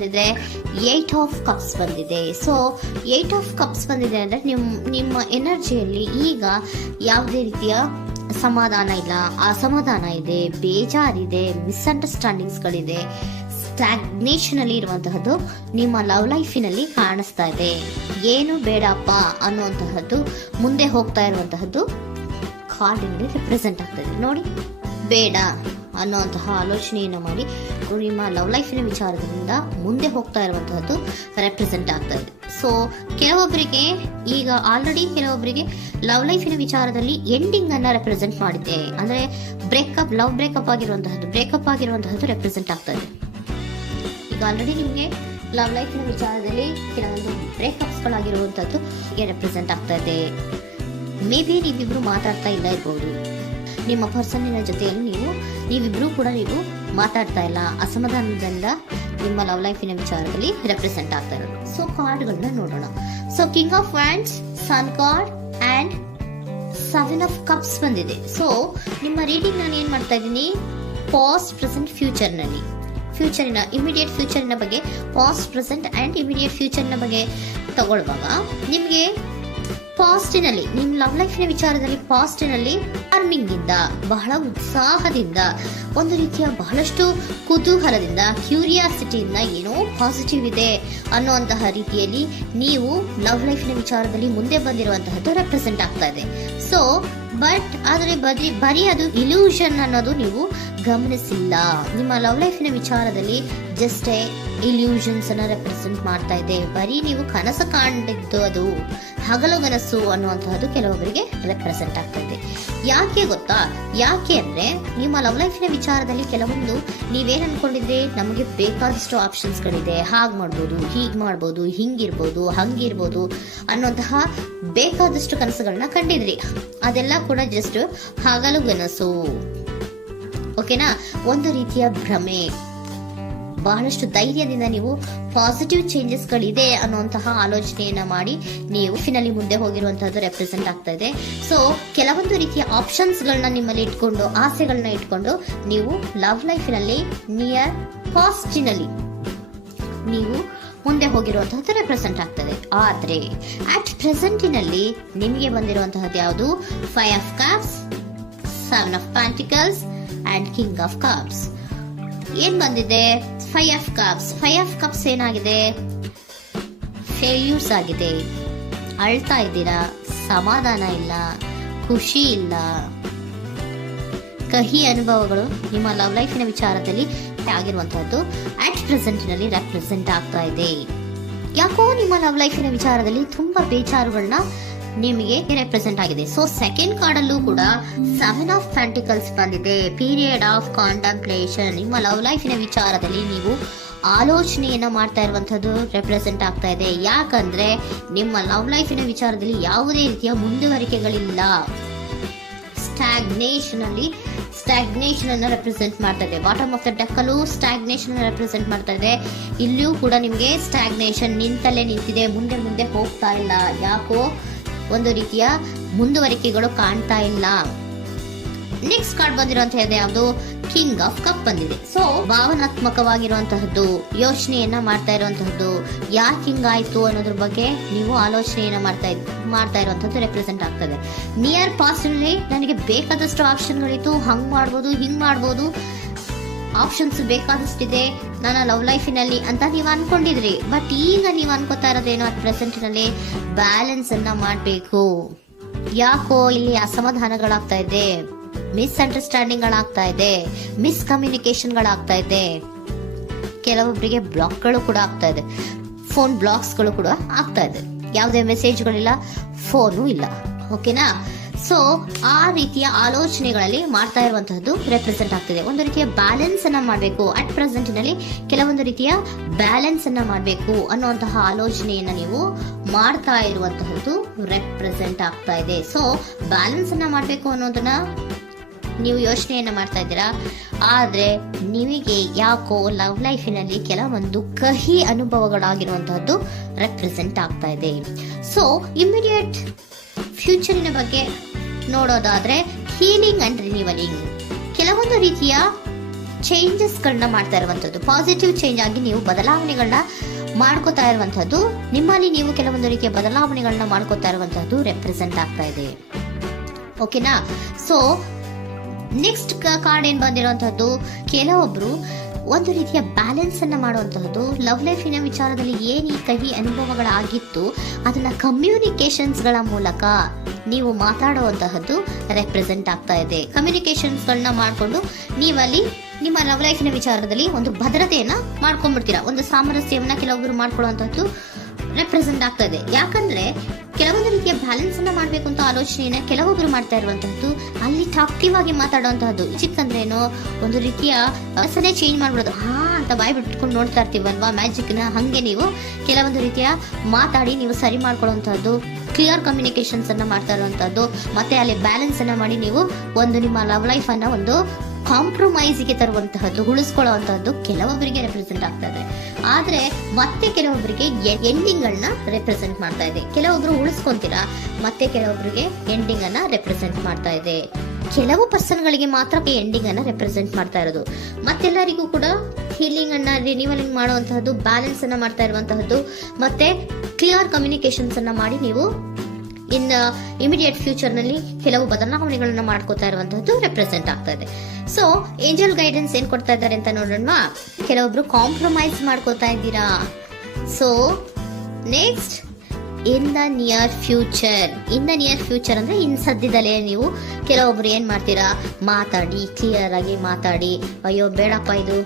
ಬಂದಿದೆ 8 of cups ಬಂದಿದೆ. So 8 of cups ಬಂದಿದೆ ಅಂದರೆ ನಿಮ್ಮ ಎನರ್ಜಿಯಲ್ಲಿ ಈಗ ಯಾವುದೇ ರೀತಿಯ ಸಮಾಧಾನ ಇಲ್ಲ, ಅಸಮಾಧಾನ ಇದೆ, ಬೇಜಾರಿದೆ, ಮಿಸ್ಅಂಡರ್ಸ್ಟ್ಯಾಂಡಿಂಗ್ಸ್ಗಳಿದೆ, ಸ್ಟಾಗ್ನೇಷನ್ ಅಲ್ಲಿ ಇರುವಂತಹದ್ದು ನಿಮ್ಮ ಲವ್ ಲೈಫಿನಲ್ಲಿ ಕಾಣಿಸ್ತಾ ಇದೆ. ಏನು ಬೇಡಪ್ಪ ಅನ್ನುವಂತಹದ್ದು ಮುಂದೆ ಹೋಗ್ತಾ ಇರುವಂತಹದ್ದು ಕಾರ್ಡಿನಲ್ಲಿ ರೆಪ್ರೆಸೆಂಟ್ ಆಗ್ತದೆ. ನೋಡಿ, ಬೇಡ ಅನ್ನುವಂತಹ ಆಲೋಚನೆಯನ್ನು ಮಾಡಿ ನಿಮ್ಮ ಲವ್ ಲೈಫಿನ ವಿಚಾರದಿಂದ ಮುಂದೆ ಹೋಗ್ತಾ ಇರುವಂತಹದ್ದು ರೆಪ್ರೆಸೆಂಟ್ ಆಗ್ತಾ ಇದೆ. ಸೊ ಕೆಲವೊಬ್ಬರಿಗೆ ಈಗ ಆಲ್ರೆಡಿ ಕೆಲವೊಬ್ಬರಿಗೆ ಲವ್ ಲೈಫಿನ ವಿಚಾರದಲ್ಲಿ ಎಂಡಿಂಗ್ ಅನ್ನ ರೆಪ್ರೆಸೆಂಟ್ ಮಾಡಿದೆ. ಅಂದ್ರೆ ಲವ್ ಬ್ರೇಕಪ್ ಆಗಿರುವಂತಹದ್ದು ರೆಪ್ರೆಸೆಂಟ್ ಆಗ್ತಾ ಇದೆ. ಈಗ ಆಲ್ರೆಡಿ ನಿಮಗೆ ಲವ್ ಲೈಫಿನ ವಿಚಾರದಲ್ಲಿ ಕೆಲವೊಂದು ಬ್ರೇಕಪ್ಸ್ ಗಳಾಗಿರುವಂತಹದ್ದು ರೆಪ್ರೆಸೆಂಟ್ ಆಗ್ತಾ ಇದೆ. ಮೇ ಬಿ ನೀವಿಬ್ರು ಮಾತಾಡ್ತಾ ಇಲ್ಲ ಇರ್ಬೋದು, ನಿಮ್ಮ ಪರ್ಸನ್ನಿನ ಜೊತೆಯಲ್ಲಿ ನೀವಿಬ್ರು ಕೂಡ ಮಾತಾಡ್ತಾ ಇಲ್ಲ, ಅಸಮಾಧಾನದಿಂದ ನಿಮ್ಮ ಲವ್ ಲೈಫಿನ ವಿಚಾರದಲ್ಲಿ ರೆಪ್ರೆಸೆಂಟ್ ಆಗ್ತಾ ಇರೋದು. ಸೊ ಕಾರ್ಡ್ಗಳನ್ನ ನೋಡೋಣ. So king of wands, sun card and 7 of cups ಬಂದಿದೆ. ಸೊ ನಿಮ್ಮ ರೀಡಿಂಗ್ ನಾನು ಏನ್ ಮಾಡ್ತಾ ಇದ್ದೀನಿ, ಪಾಸ್ಟ್, ಪ್ರೆಸೆಂಟ್, ಫ್ಯೂಚರಿನ ಇಮಿಡಿಯೇಟ್ ಫ್ಯೂಚರಿನ ಬಗ್ಗೆ, ಪಾಸ್ಟ್, ಪ್ರೆಸೆಂಟ್ ಅಂಡ್ ಇಮಿಡಿಯೇಟ್ ಫ್ಯೂಚರಿನ ಬಗ್ಗೆ ತಗೊಳ್ಳುವಾಗ ನಿಮಗೆ ಪಾಸ್ಟಿನಲ್ಲಿ ನಿಮ್ಮ ಲವ್ ಲೈಫಿನ ವಿಚಾರದಲ್ಲಿ ಪಾಸ್ಟಿನಲ್ಲಿ ಚಾರ್ಮಿಂಗ್ ಇಂದ, ಬಹಳ ಉತ್ಸಾಹದಿಂದ, ಒಂದು ರೀತಿಯ ಬಹಳಷ್ಟು ಕುತೂಹಲದಿಂದ, ಕ್ಯೂರಿಯಾಸಿಟಿಯಿಂದ ಏನೋ ಪಾಸಿಟಿವ್ ಇದೆ ಅನ್ನುವಂತಹ ರೀತಿಯಲ್ಲಿ ನೀವು ಲವ್ ಲೈಫಿನ ವಿಚಾರದಲ್ಲಿ ಮುಂದೆ ಬಂದಿರುವಂತಹದ್ದು ರೆಪ್ರೆಸೆಂಟ್ ಆಗ್ತಾ ಇದೆ. ಸೊ ಬಟ್ ಆದರೆ ಬರೀ ಅದು ಇಲ್ಯೂಷನ್ ಅನ್ನೋದು ನೀವು ಗಮನಿಸಿಲ್ಲ. ನಿಮ್ಮ ಲವ್ ಲೈಫಿನ ವಿಚಾರದಲ್ಲಿ ಜಸ್ಟ್ ಇಲ್ಯೂಷನ್ಸ್ ಅನ್ನ ರೆಪ್ರೆಸೆಂಟ್ ಮಾಡ್ತಾ ಇದೆ. ಬರೀ ನೀವು ಕನಸು ಕಾಣಿದ್ದು ಅದು ಹಗಲುಗನಸು ಅನ್ನುವಂತಹದ್ದು ಕೆಲವೊಬ್ಬರಿಗೆ ರೆಪ್ರೆಸೆಂಟ್ ಆಗ್ತಾ ಇದೆ. ಯಾಕೆ ಗೊತ್ತಾ? ಯಾಕೆ ಅಂದ್ರೆ ನಿಮ್ಮ ಲವ್ ಲೈಫಿನ ವಿಚಾರದಲ್ಲಿ ಕೆಲವೊಂದು ನೀವೇನ್ ಅನ್ಕೊಂಡಿದ್ರೆ, ನಮಗೆ ಬೇಕಾದಷ್ಟು ಆಪ್ಷನ್ಸ್ ಗಳಿದೆ, ಹಾಗ್ ಮಾಡ್ಬೋದು, ಹೀಗ್ ಮಾಡ್ಬೋದು, ಹಿಂಗಿರ್ಬೋದು, ಹಂಗಿರ್ಬೋದು ಅನ್ನುವಂತಹ ಬೇಕಾದಷ್ಟು ಕನಸುಗಳನ್ನ ಕಂಡಿದ್ರಿ. ಅದೆಲ್ಲ ಕೂಡ ಜಸ್ಟ್ ಹಗಲುಗನಸು. ಓಕೆನಾ? ಒಂದು ರೀತಿಯ ಭ್ರಮೆ. ಬಹಳಷ್ಟು ಧೈರ್ಯದಿಂದ ನೀವು ಪಾಸಿಟಿವ್ ಚೇಂಜಸ್ ಗಳಿದೆ ಅನ್ನುವಂತಹ ಆಲೋಚನೆಯನ್ನ ಮಾಡಿ ನೀವು ಫಿನಲ್ಲಿ ಮುಂದೆ ಹೋಗಿರುವಂತಹದ್ದು ರೆಪ್ರೆಸೆಂಟ್ ಆಗ್ತಾ ಇದೆ. ಸೊ ಕೆಲವೊಂದು ರೀತಿಯ ಆಪ್ಷನ್ಸ್ ಗಳನ್ನ ನಿಮ್ಮಲ್ಲಿ ಇಟ್ಕೊಂಡು, ಆಸೆಗಳನ್ನ ಇಟ್ಕೊಂಡು ನೀವು ಲವ್ ಲೈಫಿನಲ್ಲಿ ನಿಯರ್ ಪಾಸ್ಟಿನಲ್ಲಿ ನೀವು ಮುಂದೆ ಹೋಗಿರುವಂತಹದ್ದು ರೆಪ್ರೆಸೆಂಟ್ ಆಗ್ತದೆ. ಆದ್ರೆ ಅಟ್ ಪ್ರೆಸೆಂಟಿನಲ್ಲಿ ನಿಮಗೆ ಬಂದಿರುವಂತಹದ್ದು ಯಾವುದು? 5 of cups, 7 of pentacles and king of cups. ಏನ್ ಬಂದಿದೆ? 5 ಆಫ್ ಕಪ್ಸ್. 5 ಆಫ್ ಕಪ್ಸ್ ಏನಾಗಿದೆ? ಫೇಲ್ಯೂರ್ಸ್ ಆಗಿದೆ, ಅಳ್ತಾ ಇದ್ದೀರಾ, ಸಮಾಧಾನ ಇಲ್ಲ, ಖುಷಿ ಇಲ್ಲ, ಕಹಿ ಅನುಭವಗಳು ನಿಮ್ಮ ಲವ್ ಲೈಫಿನ ವಿಚಾರದಲ್ಲಿ ಆಗಿರುವಂತಹದ್ದು ಅಟ್ ಪ್ರೆಸೆಂಟಿನಲ್ಲಿ ರೆಪ್ರೆಸೆಂಟ್ ಆಗ್ತಾ ಇದೆ. ಯಾಕೋ ನಿಮ್ಮ ಲವ್ ಲೈಫಿನ ವಿಚಾರದಲ್ಲಿ ತುಂಬಾ ಬೇಜಾರುಗಳನ್ನ ನಿಮಗೆ ರೆಪ್ರೆಸೆಂಟ್ ಆಗಿದೆ. ಸೊ ಸೆಕೆಂಡ್ ಕಾರ್ಡ್ ಅಲ್ಲೂ ಕೂಡ 7 ಆಫ್ ಪ್ಯಾಂಟಿಕಲ್ಸ್ ಬಂದಿದೆ. Period of contemplation. ನಿಮ್ಮ ಲವ್ ಲೈಫಿನ ವಿಚಾರದಲ್ಲಿ ನೀವು ಆಲೋಚನೆಯನ್ನ ಮಾಡ್ತಾ ಇರುವಂತಹದ್ದು ರೆಪ್ರೆಸೆಂಟ್ ಆಗ್ತಾ ಇದೆ. ಯಾಕಂದ್ರೆ ನಿಮ್ಮ ಲವ್ ಲೈಫಿನ ವಿಚಾರದಲ್ಲಿ ಯಾವುದೇ ರೀತಿಯ ಮುಂದುವರಿಕೆಗಳಿಲ್ಲ. ಸ್ಟಾಗ್ನೇಷನ್ ಅನ್ನ ರೆಪ್ರೆಸೆಂಟ್ ಮಾಡ್ತಾ ಇದೆ. ಬಾಟಮ್ ಆಫ್ ದ ಡೆಕ್ ಅಲ್ಲೂ ಸ್ಟಾಗ್ನೇಷನ್ ರೆಪ್ರೆಸೆಂಟ್ ಮಾಡ್ತಾ ಇದೆ. ಇಲ್ಲಿಯೂ ಕೂಡ ನಿಮಗೆ ಸ್ಟಾಗ್ನೇಷನ್, ನಿಂತಲ್ಲೇ ನಿಂತಿದೆ, ಮುಂದೆ ಹೋಗ್ತಾ ಇಲ್ಲ. ಯಾಕೋ ಒಂದು ರೀತಿಯ ಮುಂದುವರಿಕೆಗಳು ಕಾಣ್ತಾ ಇಲ್ಲ. ನೆಕ್ಸ್ಟ್ ಕಾರ್ಡ್ ಬಂದಿರುವಂತಹದ್ದು ಯಾವುದು? ಕಿಂಗ್ ಆಫ್ ಕಪ್ ಬಂದಿದೆ. ಸೊ ಭಾವನಾತ್ಮಕವಾಗಿರುವಂತಹದ್ದು, ಯೋಚನೆಯನ್ನ ಮಾಡ್ತಾ ಇರುವಂತಹದ್ದು, ಯಾಕೆ ಹಿಂಗಾಯ್ತು ಅನ್ನೋದ್ರ ಬಗ್ಗೆ ನೀವು ಆಲೋಚನೆಯನ್ನ ಮಾಡ್ತಾ ಇರುವಂತಹದ್ದು ರೆಪ್ರೆಸೆಂಟ್ ಆಗ್ತದೆ. ನಿಯರ್ ಪಾಸ್ಟ್ ನಲ್ಲಿ ನನಗೆ ಬೇಕಾದಷ್ಟು ಆಪ್ಷನ್ಗಳಿತ್ತು, ಹಂಗ್ ಮಾಡ್ಬೋದು, ಹಿಂಗ್ ಮಾಡ್ಬೋದು, ಆಪ್ಷನ್ಸ್ ಬೇಕಾದಷ್ಟಿದೆ ನನ್ನ ಲವ್ ಲೈಫಿನಲ್ಲಿ ಅಂತ ನೀವು ಅನ್ಕೊಂಡಿದ್ರಿ. ಬಟ್ ಈಗ ನೀವು ಅನ್ಕೋತಾ ಇರೋದೇನೋ ಅಟ್ ಪ್ರೆಸೆಂಟ್ನಲ್ಲಿ ಬ್ಯಾಲೆನ್ಸ್ ಅನ್ನ ಮಾಡಬೇಕು. ಯಾಕೋ ಇಲ್ಲಿ ಅಸಮಾಧಾನಗಳಾಗ್ತಾ ಇದೆ, ಮಿಸ್ಅಂಡರ್ಸ್ಟ್ಯಾಂಡಿಂಗ್ ಗಳಾಗ್ತಾ ಇದೆ, ಮಿಸ್ಕಮ್ಯುನಿಕೇಶನ್ ಗಳಾಗ್ತಾ ಇದೆ. ಕೆಲವೊಬ್ಬರಿಗೆ ಬ್ಲಾಕ್ಗಳು ಕೂಡ ಆಗ್ತಾ ಇದೆ, ಫೋನ್ ಬ್ಲಾಕ್ಸ್ಗಳು ಕೂಡ ಆಗ್ತಾ ಇದೆ. ಯಾವುದೇ ಮೆಸೇಜ್ಗಳಿಲ್ಲ, ಫೋನು ಇಲ್ಲ. ಓಕೆನಾ? ಸೊ ಆ ರೀತಿಯ ಆಲೋಚನೆಗಳಲ್ಲಿ ಮಾಡ್ತಾ ಇರುವಂತಹದ್ದು ರೆಪ್ರೆಸೆಂಟ್ ಆಗ್ತಿದೆ. ಒಂದು ರೀತಿಯ ಬ್ಯಾಲೆನ್ಸ್ ಅನ್ನ ಮಾಡಬೇಕು. ಅಟ್ ಪ್ರೆಸೆಂಟ್ನಲ್ಲಿ ಕೆಲವೊಂದು ರೀತಿಯ ಬ್ಯಾಲೆನ್ಸ್ ಅನ್ನ ಮಾಡಬೇಕು ಅನ್ನುವಂತಹ ಆಲೋಚನೆಯನ್ನ ನೀವು ಮಾಡ್ತಾ ಇರುವಂತಹದ್ದು ರೆಪ್ರೆಸೆಂಟ್ ಆಗ್ತಾ ಇದೆ. ಸೊ ಬ್ಯಾಲೆನ್ಸ್ ಅನ್ನ ಮಾಡಬೇಕು ಅನ್ನೋದನ್ನ ನೀವು ಯೋಚನೆಯನ್ನ ಮಾಡ್ತಾ ಇದ್ದೀರಾ. ಆದ್ರೆ ನಿಮಗೆ ಯಾಕೋ ಲವ್ ಲೈಫಿನಲ್ಲಿ ಕೆಲವೊಂದು ಕಹಿ ಅನುಭವಗಳಾಗಿರುವಂತಹದ್ದು ರೆಪ್ರೆಸೆಂಟ್ ಆಗ್ತಾ ಇದೆ. ಸೊ ಇಮಿಡಿಯೇಟ್ ಫ್ಯೂಚರಿನ ಬಗ್ಗೆ ನೋಡೋದಾದ್ರೆ ಹೀಲಿಂಗ್ ಅಂಡ್ ರಿನಿವಲಿಂಗ್. ಕೆಲವೊಂದು ರೀತಿಯ ಚೇಂಜಸ್ಗಳನ್ನ ಮಾಡ್ತಾ ಇರುವಂಥದ್ದು, ಪಾಸಿಟಿವ್ ಚೇಂಜ್ ಆಗಿ ನೀವು ಬದಲಾವಣೆಗಳನ್ನ ಮಾಡ್ಕೋತಾ ಇರುವಂತಹದ್ದು, ನಿಮ್ಮಲ್ಲಿ ನೀವು ಕೆಲವೊಂದು ರೀತಿಯ ಬದಲಾವಣೆಗಳನ್ನ ಮಾಡ್ಕೋತಾ ಇರುವಂತಹದ್ದು ರೆಪ್ರೆಸೆಂಟ್ ಆಗ್ತಾ ಇದೆ. ಓಕೆನಾ? ಸೊ ನೆಕ್ಸ್ಟ್ ಕಾರ್ಡ್ ಏನ್ ಬಂದಿರುವಂತಹದ್ದು, ಕೆಲವೊಬ್ರು ಒಂದು ರೀತಿಯ ಬ್ಯಾಲೆನ್ಸ್ ಅನ್ನ ಮಾಡುವಂತಹದ್ದು, ಲವ್ ಲೈಫಿನ ವಿಚಾರದಲ್ಲಿ ಏನ್ ಈ ಕಹಿ ಅನುಭವಗಳಾಗಿತ್ತು ಅದನ್ನ ಕಮ್ಯುನಿಕೇಶನ್ಸ್ ಗಳ ಮೂಲಕ ನೀವು ಮಾತಾಡುವಂತಹದ್ದು ರೆಪ್ರೆಸೆಂಟ್ ಆಗ್ತಾ ಇದೆ. ಕಮ್ಯುನಿಕೇಶನ್ಸ್ ಗಳನ್ನ ಮಾಡ್ಕೊಂಡು ನೀವಲ್ಲಿ ನಿಮ್ಮ ಲವ್ ಲೈಫಿನ ವಿಚಾರದಲ್ಲಿ ಒಂದು ಭದ್ರತೆಯನ್ನ ಮಾಡ್ಕೊಂಡ್ಬಿಡ್ತೀರಾ, ಒಂದು ಸಾಮರಸ್ಯವನ್ನ ಕೆಲವೊಬ್ರು ಮಾಡ್ಕೊಳ್ಳುವಂತಹದ್ದು ರೆಪ್ರೆಸೆಂಟ್ ಆಗ್ತಾ ಇದೆ. ಯಾಕಂದ್ರೆ ಕೆಲವೊಂದು ರೀತಿಯ ಬ್ಯಾಲೆನ್ಸ್ ಅನ್ನ ಮಾಡ್ಬೇಕು ಅಂತ ಆಲೋಚನೆಯನ್ನ ಕೆಲವೊಬ್ರು ಮಾಡ್ತಾ ಇರುವಂತಹದ್ದು, ಅಲ್ಲಿ ಟಾಕ್ಟಿವ್ ಆಗಿ ಮಾತಾಡುವಂತಹದ್ದು. ಚಿಕ್ಕಂದ್ರೇನೋ ಒಂದು ರೀತಿಯ ಹೆಸರೇ ಚೇಂಜ್ ಮಾಡ್ಬಿಡೋದು, ಅಂತ ಬಾಯಿ ಬಿಟ್ಕೊಂಡು ನೋಡ್ತಾ ಇರ್ತೀವಲ್ವಾ ಮ್ಯಾಜಿಕ್ ನ, ಹಂಗೆ ನೀವು ಕೆಲವೊಂದು ರೀತಿಯ ಮಾತಾಡಿ ನೀವು ಸರಿ ಮಾಡ್ಕೊಳ್ಳುವಂತಹದ್ದು, ಕ್ಲಿಯರ್ ಕಮ್ಯುನಿಕೇಶನ್ಸ್ ಅನ್ನ ಮಾಡ್ತಾ ಇರುವಂತಹದ್ದು, ಮತ್ತೆ ಅಲ್ಲಿ ಬ್ಯಾಲೆನ್ಸ್ ಅನ್ನ ಮಾಡಿ ನೀವು ಒಂದು ನಿಮ್ಮ ಲವ್ ಲೈಫ್ ಅನ್ನ ಒಂದು ಕಾಂಪ್ರಮೈಸ್ಗೆ ತರುವಂತಹದ್ದು, ಉಳಿಸ್ಕೊಳ್ಳುವಂತಹದ್ದು ಕೆಲವೊಬ್ಬರಿಗೆ ರೆಪ್ರೆಸೆಂಟ್ ಆಗ್ತಾ ಇದೆ. ಆದ್ರೆ ಮತ್ತೆ ಕೆಲವೊಬ್ಬರಿಗೆ ಎಂಡಿಂಗ್ ಗಳನ್ನ ರೆಪ್ರೆಸೆಂಟ್ ಮಾಡ್ತಾ ಇದೆ. ಕೆಲವೊಬ್ರು ಉಳಿಸ್ಕೊಂತೀರಾ, ಮತ್ತೆ ಕೆಲವೊಬ್ಬರಿಗೆ ಎಂಡಿಂಗ್ ಅನ್ನ ರೆಪ್ರೆಸೆಂಟ್ ಮಾಡ್ತಾ ಇದೆ. ಕೆಲವು ಪರ್ಸನ್ ಗಳಿಗೆ ಮಾತ್ರ ಎಂಡಿಂಗ್ ಅನ್ನ ರೆಪ್ರೆಸೆಂಟ್ ಮಾಡ್ತಾ ಇರೋದು, ಮತ್ತೆಲ್ಲರಿಗೂ ಕೂಡ ಹೀಲಿಂಗ್ ಅನ್ನ ರಿನಿವಲಿಂಗ್ ಮಾಡುವಂತಹದ್ದು, ಬ್ಯಾಲೆನ್ಸ್ ಅನ್ನ ಮಾಡ್ತಾ ಇರುವಂತಹದ್ದು, ಮತ್ತೆ ಕ್ಲಿಯರ್ ಕಮ್ಯುನಿಕೇಶನ್ಸ್ ಅನ್ನ ಮಾಡಿ ನೀವು ಇನ್ ಇಮಿಡಿಯೇಟ್ ಫ್ಯೂಚರ್ ನಲ್ಲಿ ಕೆಲವು ಬದಲಾವಣೆಗಳನ್ನ ಮಾಡ್ಕೋತಾ ಇರುವಂತಹದ್ದು ರೆಪ್ರೆಸೆಂಟ್ ಆಗ್ತಾ ಇದೆ. ಸೊ ಏಂಜಲ್ ಗೈಡೆನ್ಸ್ ಏನ್ ಕೊಡ್ತಾ ಇದ್ದಾರೆ ಅಂತ ನೋಡೋಣ. ಕೆಲವೊಬ್ರು ಕಾಂಪ್ರಮೈಸ್ ಮಾಡ್ಕೋತಾ ಇದ್ದೀರಾ. So next, in the near future ಅಂದ್ರೆ ಇನ್ ಸದ್ಯದಲ್ಲೇ ನೀವು ಕೆಲವೊಬ್ರು ಏನ್ ಮಾಡ್ತೀರಾ, ಮಾತಾಡಿ ಕ್ಲಿಯರ್ ಆಗಿ ಮಾತಾಡಿ, ಅಯ್ಯೋ ಬೇಡಪ್ಪ ಇದು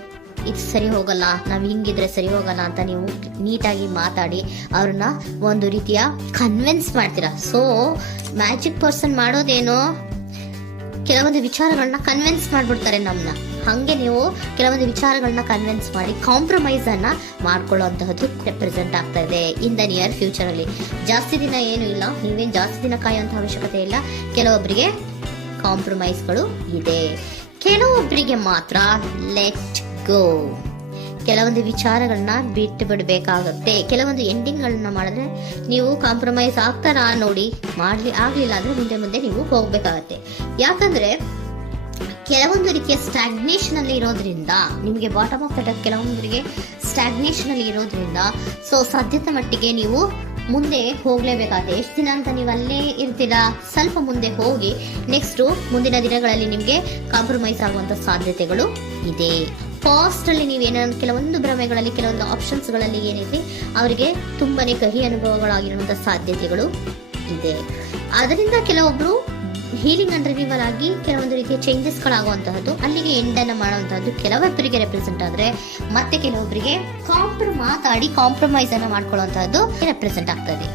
ಸರಿ ಹೋಗಲ್ಲ, ನಾವ್ ಹಿಂಗಿದ್ರೆ ಸರಿ ಹೋಗಲ್ಲ ಅಂತ ನೀವು ನೀಟಾಗಿ ಮಾತಾಡಿ ಅವ್ರನ್ನ ಒಂದು ರೀತಿಯ ಕನ್ವಿನ್ಸ್ ಮಾಡ್ತೀರಾ. ಸೊ ಮ್ಯಾಜಿಕ್ ಪರ್ಸನ್ ಮಾಡೋದೇನೋ ಕೆಲವೊಂದು ವಿಚಾರಗಳನ್ನ ಕನ್ವಿನ್ಸ್ ಮಾಡ್ಬಿಡ್ತಾರೆ ನಮ್ನ, ಹಂಗೆ ನೀವು ಕೆಲವೊಂದು ವಿಚಾರಗಳನ್ನ ಕನ್ವಿನ್ಸ್ ಮಾಡಿ ಕಾಂಪ್ರಮೈಸ್ ಅನ್ನ ಮಾಡ್ಕೊಳ್ಳುವಂತಹದ್ದು ರೆಪ್ರೆಸೆಂಟ್ ಆಗ್ತಾ ಇದೆ ಇನ್ ದ ನಿಯರ್ ಫ್ಯೂಚರ್ ಅಲ್ಲಿ. ಜಾಸ್ತಿ ದಿನ ಏನು ಇಲ್ಲ, ನೀವೇನ್ ಜಾಸ್ತಿ ದಿನ ಕಾಯುವಂತ ಅವಶ್ಯಕತೆ ಇಲ್ಲ. ಕೆಲವೊಬ್ಬರಿಗೆ ಕಾಂಪ್ರಮೈಸ್ಗಳು ಇದೆ, ಕೆಲವೊಬ್ಬರಿಗೆ ಮಾತ್ರ ಲೆಟ್ ಗೋ, ಕೆಲವೊಂದು ವಿಚಾರಗಳನ್ನ ಬಿಟ್ಟು ಬಿಡಬೇಕಾಗುತ್ತೆ. ಕೆಲವೊಂದು ಎಂಡಿಂಗ್ ಗಳನ್ನ ಮಾಡಿದ್ರೆ ನೀವು ಕಾಂಪ್ರಮೈಸ್ ಆಗ್ತಾರಾ ನೋಡಿ, ಆಗ್ಲಿಲ್ಲ ಅಂದ್ರೆ ಮುಂದೆ ನೀವು ಹೋಗ್ಬೇಕಾಗತ್ತೆ. ಯಾಕಂದ್ರೆ ಕೆಲವೊಂದು ರೀತಿಯ ಸ್ಟಾಗ್ನೇಷನ್ ಅಲ್ಲಿ ಇರೋದ್ರಿಂದ, ನಿಮಗೆ ಬಾಟಮ್ ಆಫ್ ದ ಡೆಕ್ ಕೆಲವೊಂದರಿಗೆ ಸ್ಟಾಗ್ನೇಷನ್ ಅಲ್ಲಿ ಇರೋದ್ರಿಂದ, ಸೊ ಸಾಧ್ಯತೆ ಮಟ್ಟಿಗೆ ನೀವು ಮುಂದೆ ಹೋಗ್ಲೇಬೇಕಾಗುತ್ತೆ. ಎಷ್ಟು ದಿನ ಅಂತ ನೀವು ಅಲ್ಲೇ ಇರ್ತೀರಾ, ಸ್ವಲ್ಪ ಮುಂದೆ ಹೋಗಿ ನೆಕ್ಸ್ಟ್ ಮುಂದಿನ ದಿನಗಳಲ್ಲಿ ನಿಮ್ಗೆ ಕಾಂಪ್ರಮೈಸ್ ಆಗುವಂತ ಸಾಧ್ಯತೆಗಳು ಇದೆ. ಫಾಸ್ಟ್ ಅಲ್ಲಿ ನೀವೇನಾದ್ರು ಕೆಲವೊಂದು ಭ್ರಮೆಗಳಲ್ಲಿ, ಕೆಲವೊಂದು ಆಪ್ಷನ್ಸ್ ಗಳಲ್ಲಿ ಏನಿದೆ ಅವರಿಗೆ ತುಂಬಾನೇ ಕಹಿ ಅನುಭವಗಳಾಗಿರುವಂತಹ ಸಾಧ್ಯತೆಗಳು ಇದೆ. ಅದರಿಂದ ಕೆಲವೊಬ್ರು ಹೀಲಿಂಗ್ ಅಂಡ್ ರಿನಿವಲ್ ಆಗಿ ಕೆಲವೊಂದು ರೀತಿಯ ಚೇಂಜಸ್ ಗಳಾಗುವಂತಹದ್ದು, ಅಲ್ಲಿಗೆ ಎಂಡ್ ಅನ್ನ ಮಾಡುವಂತಹದ್ದು ಕೆಲವೊಬ್ಬರಿಗೆ ರೆಪ್ರೆಸೆಂಟ್ ಆದ್ರೆ, ಮತ್ತೆ ಕೆಲವೊಬ್ಬರಿಗೆ ಮಾತಾಡಿ ಕಾಂಪ್ರಮೈಸ್ ಅನ್ನ ಮಾಡ್ಕೊಳ್ಳುವಂತಹದ್ದು ರೆಪ್ರೆಸೆಂಟ್ ಆಗ್ತದೆ.